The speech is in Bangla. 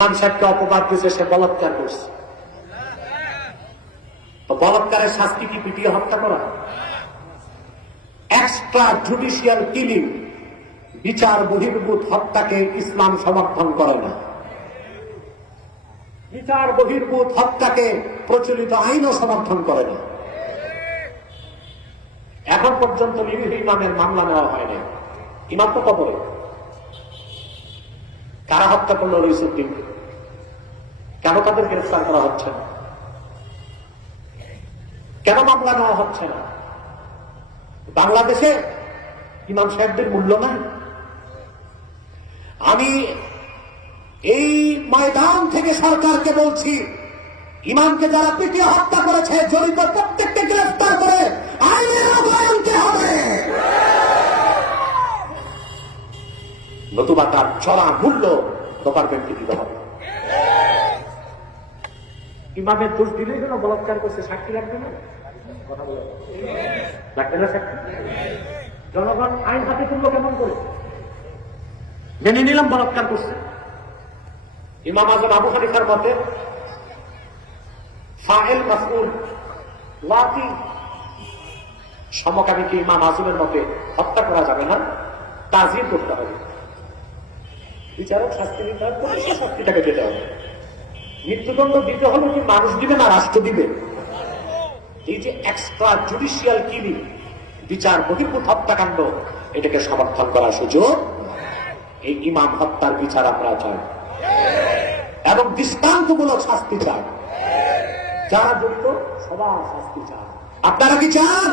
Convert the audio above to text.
সাহেবকে অপবাদ দিয়েছে, সে বলাৎকার করছে। বলাৎকারের শাস্তি কি পিটিয়ে হত্যা করা? এক্সট্রা জুডিশিয়াল কিলিং বিচার বহির্ভূত হত্যাকে ইসলাম সমর্থন করে না। বিচার বহির্ভূত হত্যাকে প্রচলিত আইনও সমর্থন করে না। এখন পর্যন্ত নিরীহ ইমামের মামলা নেওয়া হয়নি ইমাম তো কবরে কারা হত্যা করল রইসুদ্দিনকে কেন তাদের গ্রেফতার করা হচ্ছে না। কেন মামলা নেওয়া হচ্ছে না? বাংলাদেশে ইমাম সাহেবদের মূল্য নাই আমি এই ময়দান থেকে সরকারকে বলছি, ইমামকে যারা পিটিয়ে হত্যা করেছে, জড়িত প্রত্যেককে নতুবা তার চড়া মূল্য গভর্নমেন্টকে দিতে হবে। ইমামের দোষ দিলেই কেন বলাৎকার করছে, সাক্ষী লাগবে না? কথা বলে। লাগবে না সাক্ষী? জনগণ আইন হাতে তুললো কেমন করে? মেনে নিলাম বলাৎকার করছে। ইমাম আজম আবু হানিফার মতে ফাইল মাসউল ওয়াকি সমকামীকে ইমাম আজমের মতে হত্যা করা যাবে না তাজির করতে হবে। বিচারক শাস্তি দিতে হবে পুলিশের শাস্তিটাকে দিতে হবে। মৃত্যুদণ্ড দিতে হলে কি মানুষ দিবে না রাষ্ট্র দিবে? এই যে এক্সট্রা জুডিশিয়াল কিলিং বিচার বহির্ভূত হত্যাকাণ্ড, এটাকে সমর্থন করার সুযোগ এই ইমাম হত্যার বিচার আমরা চাই। এবং দৃষ্টান্তমূলক শাস্তি চাই। যারা জড়িত, সবার শাস্তি চান আপনারা কি চান?